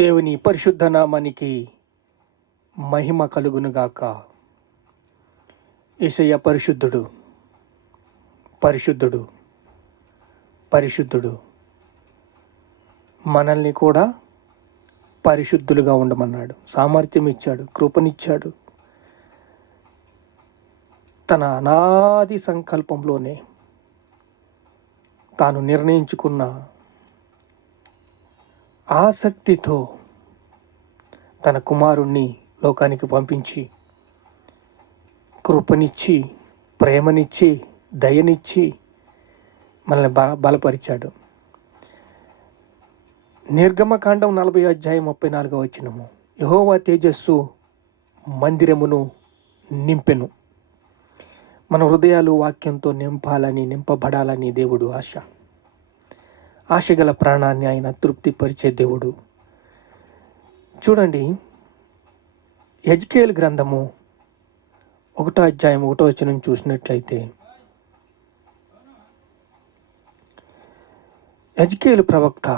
దేవుని పరిశుద్ధ నామానికి మహిమ కలుగునుగాక. యేసయ్య పరిశుద్ధుడు, పరిశుద్ధుడు, పరిశుద్ధుడు. మనల్ని కూడా పరిశుద్ధులుగా ఉండమన్నాడు. సామర్థ్యం ఇచ్చాడు, కృపనిచ్చాడు. తన అనాది సంకల్పంలోనే తాను నిర్ణయించుకున్న ఆసక్తితో తన కుమారుణ్ణి లోకానికి పంపించి కృపనిచ్చి, ప్రేమనిచ్చి, దయనిచ్చి మనల్ని బలపరిచాడు. నిర్గమకాండం 40:34 యెహోవా తేజస్సు మందిరమును నింపెను. మన హృదయాలు వాక్యంతో నింపబడాలని దేవుడు ఆశగల ప్రాణాన్ని ఆయన తృప్తిపరిచే దేవుడు. చూడండి, యెజ్కేలు గ్రంథము 1:1 చూసినట్లయితే, యెజ్కేలు ప్రవక్త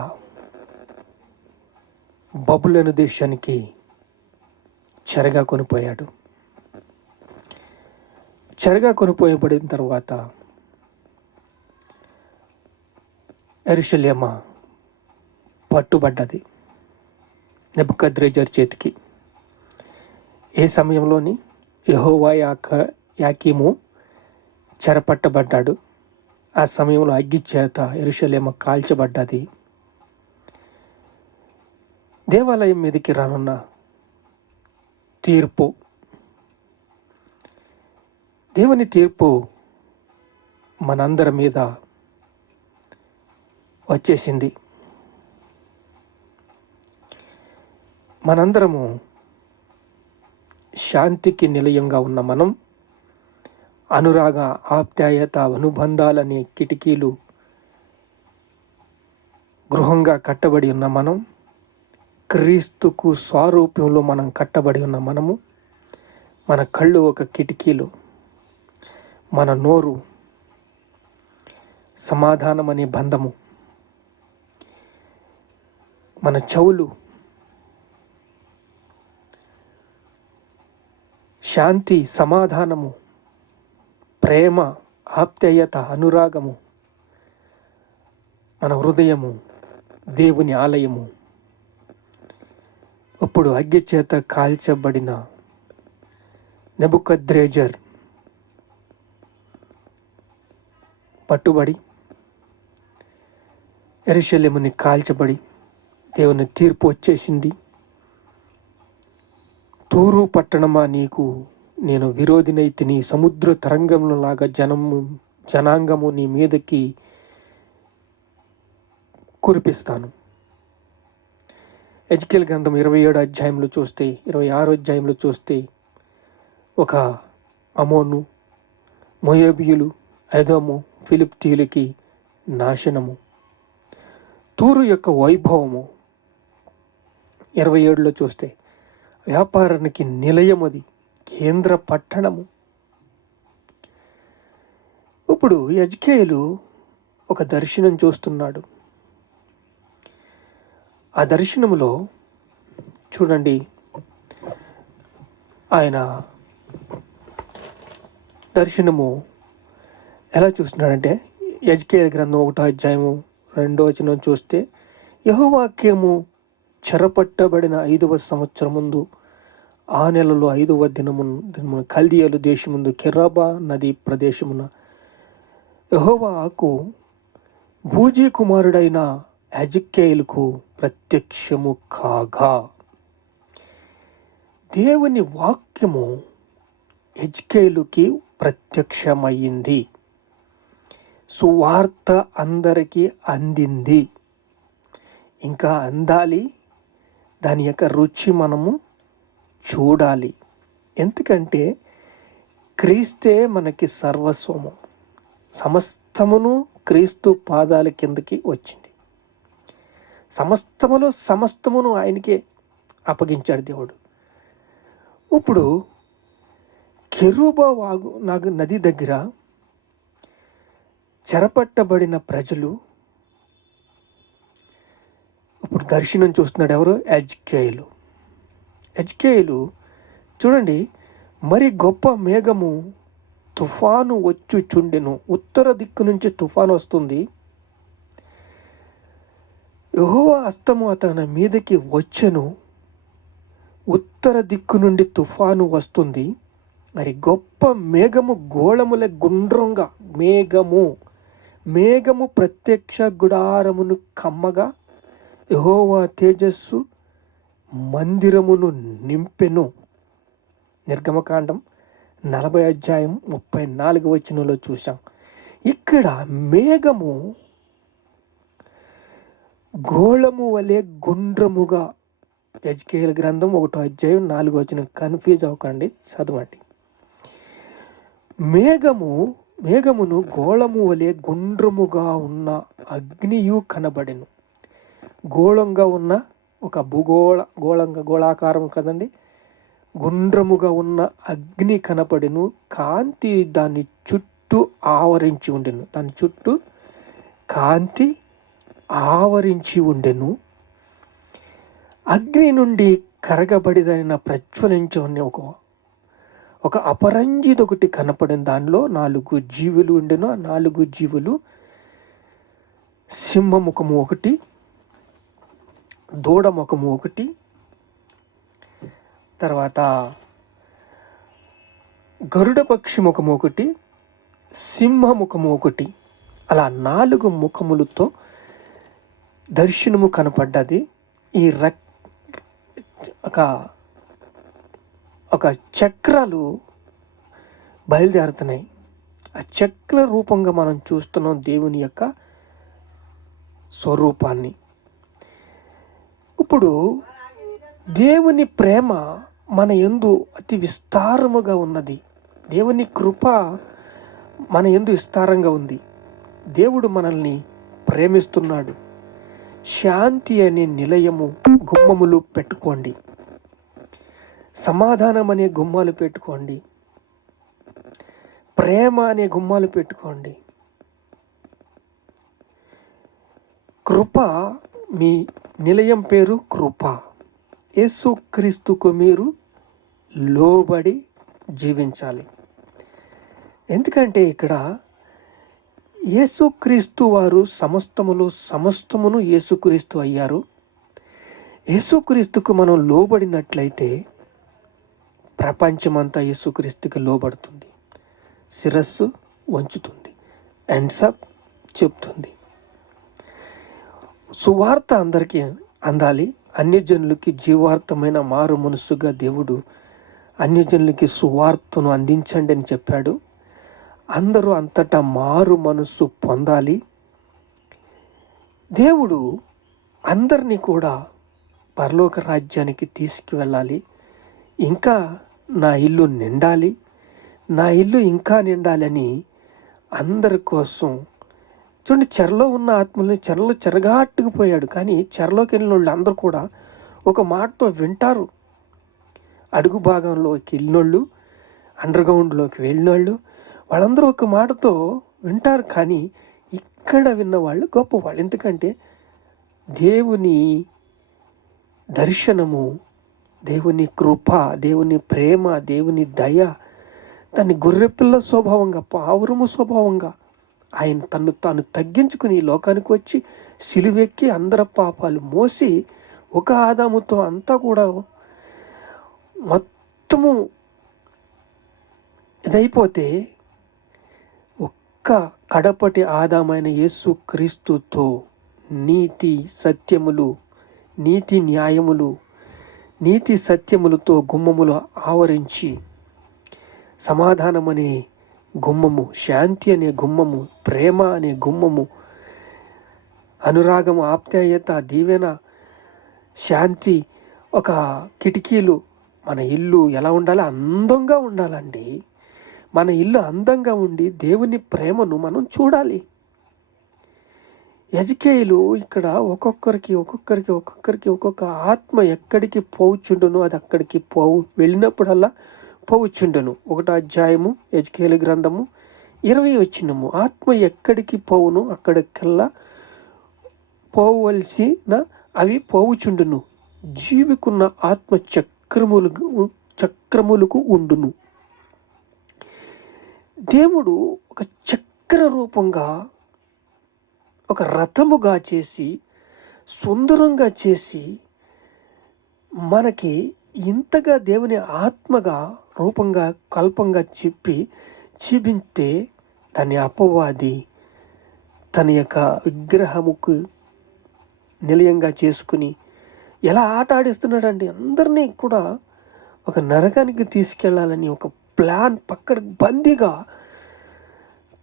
బబులోను దేశానికి చెరగా కొనిపోయాడు. చెరగా కొనిపోయబడిన తర్వాత యెరూషలేము పట్టుబడ్డది నెబుకద్రెజర్ చేతికి. ఏ సమయంలోని యెహోవా యాకీము చెరపట్టబడ్డాడు. ఆ సమయంలో అగ్గి చేత యెరూషలేము కాల్చబడ్డది. దేవాలయం మీదకి రానున్న తీర్పు, దేవుని తీర్పు మనందరి మీద వచ్చేసింది. మనందరము శాంతికి నిలయంగా ఉన్న మనం, అనురాగ, ఆప్యాయత, అనుబంధాలనే కిటికీలు గృహంగా కట్టబడి ఉన్న మనం, క్రీస్తుకు స్వరూపంలో మనం కట్టబడి ఉన్న మనము, మన కళ్ళు ఒక కిటికీలు, మన నోరు సమాధానం అనే బంధము, మన చెవులు శాంతి, సమాధానము, ప్రేమ, ఆప్యాయత, అనురాగము, మన హృదయము దేవుని ఆలయము. ఇప్పుడు అగ్గి చేత కాల్చబడిన నెబుకద్రెజర్ పట్టుబడి యెరూషలేముని కాల్చబడి దేవుని తీర్పు వచ్చేసింది. తూరు పట్టణమా, నీకు నేను విరోధినైతిని, సముద్ర తరంగంలో లాగా జనాంగము నీ మీదకి కురిపిస్తాను. యెజ్కేలు గ్రంథం 27 చూస్తే, 26 చూస్తే, ఒక అమోను, మోయాబీయులు, ఎదోము, ఫిలిష్తీయులకి నాశనము. తూరు యొక్క వైభవము 27 చూస్తే, వ్యాపారానికి నిలయమది, కేంద్ర పట్టణము. ఇప్పుడు యెజ్కేలు ఒక దర్శనం చూస్తున్నాడు. ఆ దర్శనములో చూడండి, ఆయన దర్శనము ఎలా చూస్తున్నాడంటే, యెజ్కేలు గ్రంథం 1:2 చూస్తే, యెహోవాక్యము చెరపట్టబడిన 5వ సంవత్సరముందు ఆ నెలలో 5వ దినమున కల్దీయుల దేశముందు కెరాబా నది ప్రదేశమున యెహోవాకు బూజీ కుమారుడైన యెజ్కేలుకు ప్రత్యక్షము కాగా, దేవుని వాక్యము యెజ్కేలుకి ప్రత్యక్షమయ్యింది. సువార్త అందరికీ అందింది. ఇంకా అందాలి. దాని యొక్క రుచి మనము చూడాలి. ఎందుకంటే క్రీస్తే మనకి సర్వస్వము. సమస్తమును క్రీస్తు పాదాల కిందకి వచ్చింది. సమస్తమును ఆయనకే అప్పగించాడు దేవుడు. ఇప్పుడు కెరూబా నది దగ్గర చెరపట్టబడిన ప్రజలు ఇప్పుడు దర్శనం చూస్తున్నాడు ఎవరు? హెజ్కేలు చూడండి, మరి గొప్ప మేఘము తుఫాను వచ్చుచుండెను. ఉత్తర దిక్కు నుంచి తుఫాను వస్తుంది. యెహోవా హస్తము అతని మీదకి వచ్చెను. ఉత్తర దిక్కు నుండి తుఫాను వస్తుంది. మరి గొప్ప మేఘము గోళముల గుండ్రంగా, మేఘము ప్రత్యక్ష గుడారమును కమ్మగా యెహోవా తేజస్సు మందిరమును నింపెను. నిర్గమకాండం 40:34 చూసాం. ఇక్కడ మేఘము గోళము వలె గుండ్రముగా, హెజ్కేలు గ్రంథం 1:4 కన్ఫ్యూజ్ అవ్వకండి, చదవండి. మేఘమును గోళము వలె గుండ్రముగా ఉన్న అగ్నియు కనబడెను. గోళంగా ఉన్న ఒక గోళాకారం కదండి, గుండ్రముగా ఉన్న అగ్ని కనపడెను. కాంతి దాని చుట్టూ ఆవరించి ఉండెను. దాని చుట్టూ కాంతి ఆవరించి ఉండెను. అగ్ని నుండి కరగబడిదైన ప్రజ్వలించి ఒక అపరంజిది ఒకటి కనపడింది. దానిలో 4 జీవులు ఉండెను. ఆ 4 జీవులు సింహముఖము ఒకటి, దూడ ముఖము ఒకటి, తర్వాత గరుడ పక్షి ముఖము ఒకటి, సింహముఖము ఒకటి, అలా 4 ముఖములతో దర్శనము కనపడ్డది. ఈ ఒక చక్రాలు బయలుదేరుతున్నాయి. ఆ చక్ర రూపంగా మనం చూస్తున్నాం దేవుని యొక్క స్వరూపాన్ని. ఇప్పుడు దేవుని ప్రేమ మన యందు అతి విస్తారముగా ఉన్నది. దేవుని కృప మన యందు విస్తారంగా ఉంది. దేవుడు మనల్ని ప్రేమిస్తున్నాడు. శాంతి అనే నిలయము గుమ్మములు పెట్టుకోండి. సమాధానం అనే గుమ్మాలు పెట్టుకోండి. ప్రేమ అనే గుమ్మాలు పెట్టుకోండి. కృప, మీ నిలయం పేరు కృప. యేసుక్రీస్తుకు మీరు లోబడి జీవించాలి. ఎందుకంటే ఇక్కడ యేసుక్రీస్తు వారు సమస్తమును యేసుక్రీస్తు అయ్యారు. యేసుక్రీస్తుకు మనం లోబడినట్లయితే ప్రపంచమంతా యేసుక్రీస్తుకి లోబడుతుంది. శిరస్సు వంచుతుంది, ఎండ్సప్ చెప్తుంది. సువార్త అందరికీ అందాలి. అన్యజనులకి జీవార్థమైన మారు మనస్సుగా దేవుడు అన్యజనులకి సువార్తను అందించండి అని చెప్పాడు. అందరూ అంతటా మారు మనస్సు పొందాలి. దేవుడు అందరినీ కూడా పరలోక రాజ్యానికి తీసుకువెళ్ళాలి. ఇంకా నా ఇల్లు నిండాలి, నా ఇల్లు ఇంకా నిండాలని అందరి కోసం. చూడండి, చెరలో ఉన్న ఆత్మల్ని చెరలో చెరగాట్టుకుపోయాడు. కానీ చెరలోకి వెళ్ళిన వాళ్ళు అందరూ కూడా ఒక మాటతో వింటారు. అడుగు భాగంలోకి వెళ్ళినోళ్ళు, అండర్ గ్రౌండ్లోకి వెళ్ళినోళ్ళు, వాళ్ళందరూ ఒక మాటతో వింటారు. కానీ ఇక్కడ విన్నవాళ్ళు గొప్పవాళ్ళు. ఎందుకంటే దేవుని దర్శనము, దేవుని కృప, దేవుని ప్రేమ, దేవుని దయ, దాన్ని గొర్రెపిల్ల స్వభావంగా, పావురము స్వభావంగా ఆయన తాను తగ్గించుకుని ఈ లోకానికి వచ్చి సిలువెక్కి అందరి పాపాలు మోసి ఒక ఆదాముతో అంతా కూడా మొత్తము ఇదైపోతే ఒక్క కడపటి ఆదామైన యేసు క్రీస్తుతో నీతి సత్యములు, నీతి న్యాయములు, నీతి సత్యములతో గుమ్మములు ఆవరించి సమాధానం అనే గుమ్మము, శాంతి అనే గుమ్మము, ప్రేమ అనే గుమ్మము, అనురాగము, ఆప్యాయత, దీవెన, శాంతి ఒక కిటికీలు. మన ఇల్లు ఎలా ఉండాలి? అందంగా ఉండాలండి. మన ఇల్లు అందంగా ఉండి దేవుని ప్రేమను మనం చూడాలి. యెజ్కేలు ఇక్కడ ఒక్కొక్కరికి ఒక్కొక్క ఆత్మ ఎక్కడికి పోవుచుండును అది అక్కడికి వెళ్ళినప్పుడల్లా పోవుచుండును. 1వ అధ్యాయము యెజ్కేలు గ్రంథము 20 ఆత్మ ఎక్కడికి పోవును అక్కడికల్లా పోవలసిన అవి పోవుచుండును, జీవికున్న ఆత్మ చక్రములకు ఉండును. దేవుడు ఒక చక్ర రూపంగా, ఒక రథముగా చేసి, సుందరంగా చేసి, మనకి ఇంతగా దేవుని ఆత్మగా రూపంగా కల్పంగా చూపిస్తే దాన్ని అపవాది తన యొక్క విగ్రహముకు నిలయంగా చేసుకుని ఎలా ఆట ఆడిస్తున్నాడండి. అందరినీ కూడా ఒక నరకానికి తీసుకెళ్లాలని ఒక ప్లాన్ పక్కన బందీగా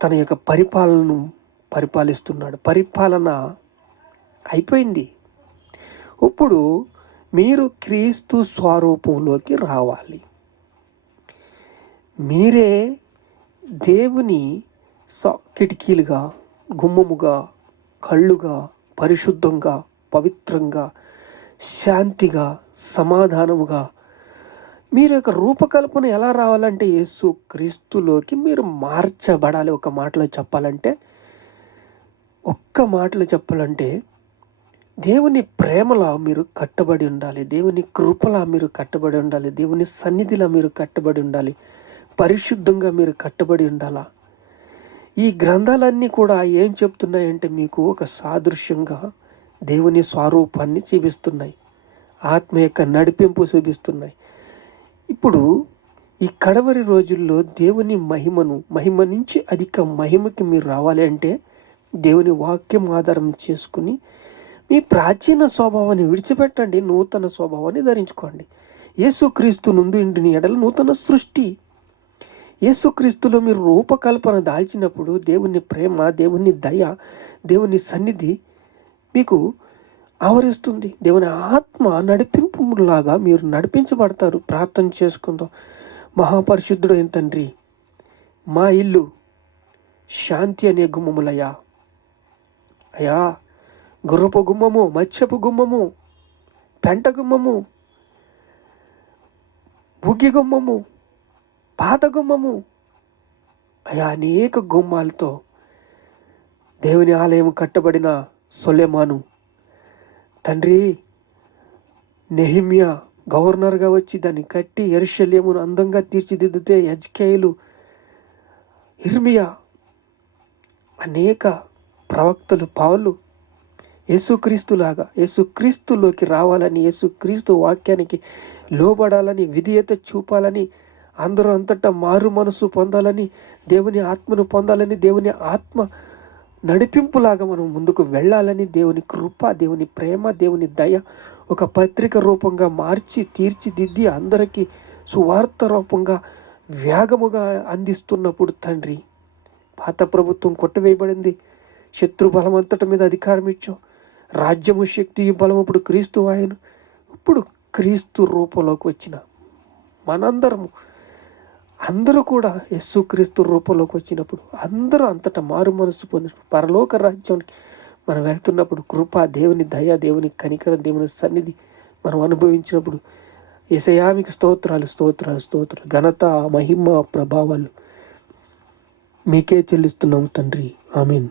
తన యొక్క పరిపాలనను పరిపాలిస్తున్నాడు. పరిపాలన అయిపోయింది. ఇప్పుడు మీరు క్రీస్తు స్వరూపంలోకి రావాలి. మీరే దేవుని కిటికీలుగా, గుమ్మముగా, కళ్ళుగా, పరిశుద్ధంగా, పవిత్రంగా, శాంతిగా, సమాధానముగా మీరు యొక్క రూపకల్పన ఎలా రావాలంటే యేసు క్రీస్తులోకి మీరు మార్చబడాలి. ఒక్క మాటలో చెప్పాలంటే దేవుని ప్రేమలా మీరు కట్టబడి ఉండాలి, దేవుని కృపలా మీరు కట్టబడి ఉండాలి, దేవుని సన్నిధిలా మీరు కట్టబడి ఉండాలి, పరిశుద్ధంగా మీరు కట్టబడి ఉండాలా. ఈ గ్రంథాలన్నీ కూడా ఏం చెప్తున్నాయంటే మీకు ఒక సాదృశ్యంగా దేవుని స్వరూపాన్ని చూపిస్తున్నాయి, ఆత్మ యొక్క నడిపింపు చూపిస్తున్నాయి. ఇప్పుడు ఈ కడవరి రోజుల్లో దేవుని మహిమ నుంచి అధిక మహిమకి మీరు రావాలి అంటే దేవుని వాక్యం ఆధారం చేసుకుని మీ ప్రాచీన స్వభావాన్ని విడిచిపెట్టండి, నూతన స్వభావాన్ని ధరించుకోండి. యేసుక్రీస్తు నుండి ఇంటిని ఎడల నూతన సృష్టి. యేసుక్రీస్తులో మీరు రూపకల్పన దాల్చినప్పుడు దేవుని ప్రేమ, దేవుని దయ, దేవుని సన్నిధి మీకు ఆవరిస్తుంది. దేవుని ఆత్మ నడిపింపులాగా మీరు నడిపించబడతారు. ప్రార్థన చేసుకుందాం. మహాపరిశుద్ధుడైన తండ్రి, మా ఇల్లు శాంతి అనే గుమ్మములయ్యా. అయ్యా, గుర్రపు గుమ్మము, మత్స్యపు గుమ్మము, పెంట గుమ్మము, బుగ్గి గుమ్మము, పాత గుమ్మము, అయా అనేక గుమ్మాలతో దేవుని ఆలయం కట్టబడిన సొలొమోను తండ్రి, నెహెమ్యా గవర్నర్గా వచ్చి దాన్ని కట్టి యెరూషలేమును అందంగా తీర్చిదిద్దితే హెజ్కేలు, ఇర్మియా, అనేక ప్రవక్తలు, పౌలు యేసుక్రీస్తులాగా యేసుక్రీస్తులోకి రావాలని, యేసుక్రీస్తు వాక్యానికి లోబడాలని, విధేయత చూపాలని, అందరూ అంతటా మారు మనసు పొందాలని, దేవుని ఆత్మను పొందాలని, దేవుని ఆత్మ నడిపింపులాగా మనం ముందుకు వెళ్ళాలని, దేవుని కృప, దేవుని ప్రేమ, దేవుని దయ ఒక పత్రిక రూపంగా మార్చి తీర్చిదిద్ది అందరికీ సువార్త రూపంగా వేగముగా అందిస్తున్నప్పుడు తండ్రి, పాత ప్రభుత్వం కొట్టవేయబడింది, శత్రు బలం అంతటి మీద అధికారం ఇచ్చాం, రాజ్యము, శక్తి, బలం ఇప్పుడు క్రీస్తు ఆయన. ఇప్పుడు క్రీస్తు రూపంలోకి వచ్చిన మనందరము అందరూ కూడా యేసుక్రీస్తు రూపంలోకి వచ్చినప్పుడు అందరూ అంతటా మారు మనసు పొంది పరలోక రాజ్యానికి మనం వెళ్తున్నప్పుడు కృప, దేవుని దయ, దేవుని కనికరం, దేవుని సన్నిధి మనం అనుభవించినప్పుడు యేసయ్యా మీకు స్తోత్రాలు, ఘనత, మహిమ, ప్రభావాలు మీకే చెల్లిస్తున్నాము తండ్రి. ఆమేన్.